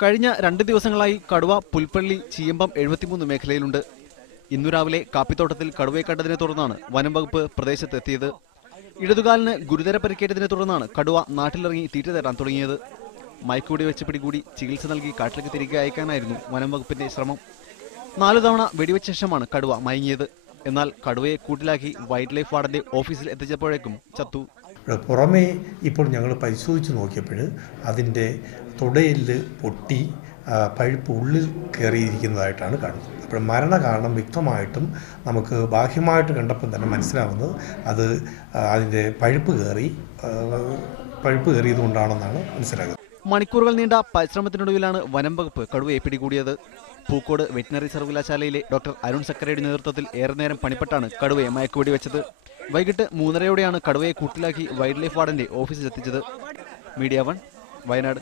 കഴിഞ്ഞ 2 ദിവസങ്ങളായി കടുവ പുൽപ്പള്ളി ചീയമ്പം 73 മേഖലയിലുണ്ട്. ഇന്നു രാവിലെ കാപ്പിത്തോട്ടത്തിൽ കടുവയെ കണ്ടതിനെ തുടർന്നാണ് വനം വകുപ്പ് പ്രദേശത്തെത്തിയത്. ഇടതുകാലിന് ഗുരുതര പരിക്കേറ്റതിനെ തുടർന്നാണ് കടുവ നാട്ടിലിറങ്ങി തീറ്റ തേടാൻ തുടങ്ങിയത്. മയക്കുവെടി വെച്ച് പിടികൂടി ചികിത്സ നൽകി കാട്ടിലേക്ക് തിരികെ അയക്കാനായിരുന്നു വനം വകുപ്പിന്റെ ശ്രമം. 4 തവണ വെടിവെച്ച ശേഷമാണ് കടുവ മയങ്ങിയത്. എന്നാൽ കടുവയെ കൂട്ടിലാക്കി വൈൽഡ് ലൈഫ് വാർഡന്റെ ഓഫീസിൽ എത്തിച്ചപ്പോഴേക്കും ചത്തു. പുറമേ ഇപ്പോൾ ഞങ്ങൾ പരിശോധിച്ച് നോക്കിയപ്പോൾ അതിൻ്റെ തുടയിൽ പൊട്ടി പഴുപ്പ് ഉള്ളിൽ കയറിയിരിക്കുന്നതായിട്ടാണ് കാണുന്നത്. അപ്പോൾ മരണകാരണം വ്യക്തമായിട്ടും നമുക്ക് ബാഹ്യമായിട്ട് കണ്ടപ്പോൾ തന്നെ മനസ്സിലാവുന്നത് അത് അതിൻ്റെ പഴുപ്പ് കയറിയതുകൊണ്ടാണെന്നാണ് മനസ്സിലാകുന്നത്. മണിക്കൂറുകൾ നീണ്ട പരിശ്രമത്തിനൊടുവിലാണ് വനം വകുപ്പ് കടുവയെ പിടികൂടിയത്. പൂക്കോട് വെറ്റിനറി സർവകലാശാലയിലെ ഡോക്ടർ അരുൺ സക്കരയുടെ നേതൃത്വത്തിൽ ഏറെ നേരം പണിപ്പെട്ടാണ് കടുവയെ മയക്കുവെടി വെച്ചത്. വൈകിട്ട് 3:30യോടെയാണ് കടുവയെ കൂട്ടിലാക്കി വൈൽഡ് ലൈഫ് വാർഡന്റെ ഓഫീസിൽ എത്തിച്ചത്. മീഡിയ 1 വയനാട്.